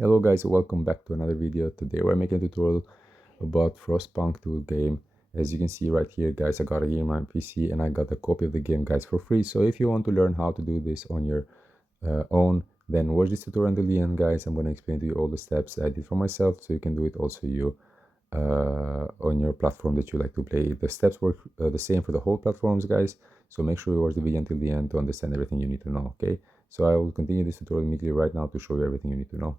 Hello guys, welcome back to another video. Today we're making a tutorial about Frostpunk 2 game. As you can see right here guys, I got it here on my PC and I got a copy of the game guys for free. So if you want to learn how to do this on your own, then watch this tutorial until the end guys. I'm going to explain to you all the steps I did for myself so you can do it also you on your platform that you like to play. The steps work the same for the whole platforms guys. So make sure you watch the video until the end to understand everything you need to know, okay? So I will continue this tutorial immediately right now to show you everything you need to know.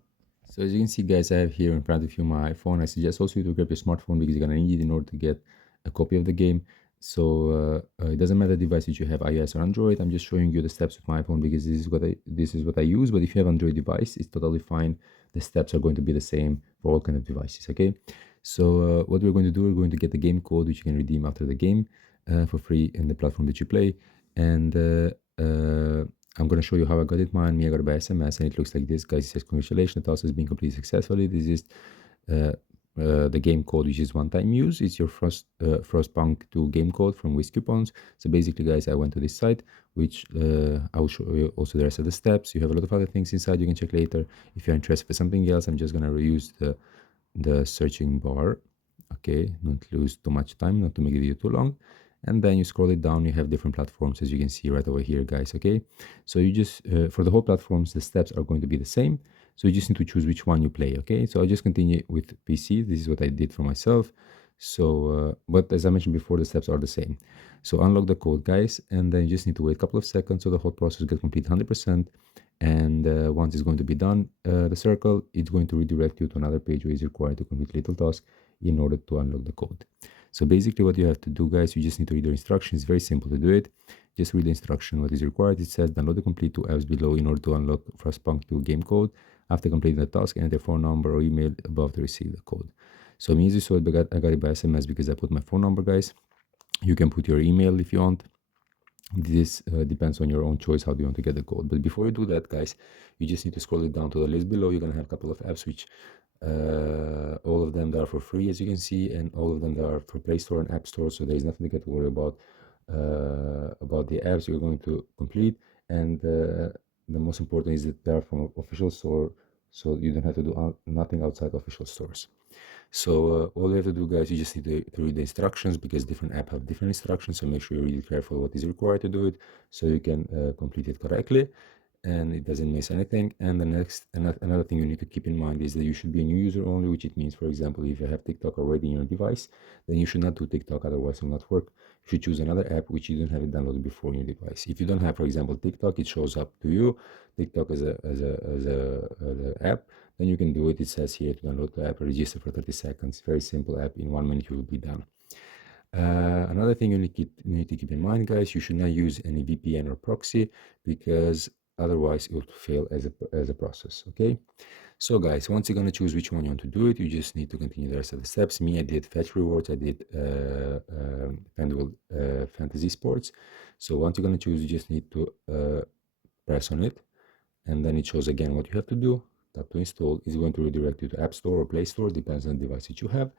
So as you can see guys, I have here in front of you my iPhone. I suggest also you to grab your smartphone because you're gonna need it in order to get a copy of the game. So it doesn't matter the device that you have, iOS or Android. I'm just showing you the steps with my iPhone because this is what I use. But if you have Android device, it's totally fine. The steps are going to be the same for all kind of devices. Okay. So what we're going to do, we're going to get the game code which you can redeem after the game for free in the platform that you play, and I'm going to show you how I got it mine. Me, I got it by SMS, and it looks like this, guys. It says, congratulations, the task has been completed successfully. This is the game code, which is one-time use. It's your Frostpunk 2 game code from Wiz Coupons. So basically, guys, I went to this site, which I will show you also the rest of the steps. You have a lot of other things inside you can check later. If you're interested for something else, I'm just going to reuse the searching bar. Okay, not lose too much time, not to make the video too long. And then you scroll it down, you have different platforms, as you can see right over here guys. Okay, so you just for the whole platforms the steps are going to be the same, so you just need to choose which one you play. Okay, so I'll just continue with PC. This is what I did for myself. So but as I mentioned before, the steps are the same. So unlock the code guys, and then you just need to wait a couple of seconds so the whole process gets complete 100%. And once it's going to be done, the circle, it's going to redirect you to another page where it's required to complete little task in order to unlock the code. So basically what you have to do guys, you just need to read the instructions. It's very simple to do it. Just read the instruction, what is required. It says download the complete two apps below in order to unlock Frostpunk 2 game code. After completing the task, enter phone number or email above to receive the code. So me, as you saw it, I got it by SMS because I put my phone number guys. You can put your email if you want. This depends on your own choice how do you want to get the code. But before you do that guys, you just need to scroll it down to the list below. You're going to have a couple of apps which all of them are for free, as you can see, and all of them are for Play Store and App Store, so there is nothing to get worried about the apps you're going to complete. And the most important is that they are from official store, so you don't have to do nothing outside official stores. So all you have to do guys, you just need to read the instructions because different apps have different instructions, so make sure you read it carefully what is required to do it so you can complete it correctly and it doesn't miss anything. And the next another thing you need to keep in mind is that you should be a new user only, which it means, for example, if you have TikTok already in your device, then you should not do TikTok, otherwise it will not work. You should choose another app which you don't have it downloaded before on your device. If you don't have, for example, TikTok, it shows up to you TikTok as a app, then you can do it. It says here to download the app, register for 30 seconds. Very simple app. In 1 minute you will be done. Another thing you need to keep in mind guys, you should not use any VPN or proxy because otherwise it will fail as a process. Okay, so guys, once you're going to choose which one you want to do it, you just need to continue the rest of the steps. Me, I did fetch rewards, I did fantasy sports. So once you're going to choose, you just need to press on it, and then it shows again what you have to do. Tap to install. Is going to redirect you to App Store or Play Store, depends on the device that you have,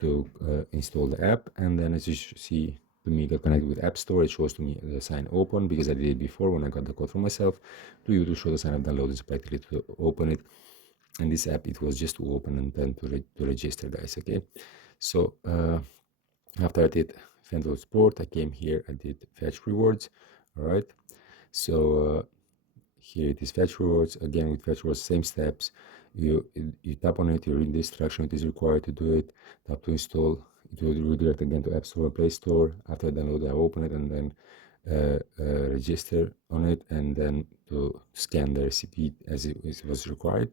to install the app. And then as you see, to me got connected with App Store, it shows to me the sign open because I did it before when I got the code for myself. To you to show the sign of download is practically to open it. And this app, it was just to open and then to register guys. Okay, so after I did Fantasy Sport, I came here, I did fetch rewards. All right, so here it is fetch rewards. Again, with fetch rewards, same steps. You tap on it, you read the instruction, it is required to do it. Tap to install, it will redirect again to App Store or Play Store. After I download, I open it and then register on it, and then to scan the receipt as it was required.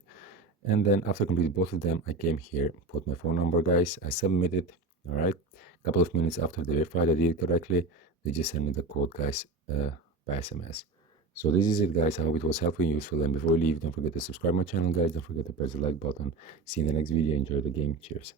And then after completing both of them, I came here, put my phone number guys, I submitted. All right, a couple of minutes after they verified I did it correctly, they just sent me the code guys by SMS. So this is it guys, I hope it was helpful and useful, and before you leave, don't forget to subscribe my channel guys, don't forget to press the like button. See you in the next video, enjoy the game, cheers.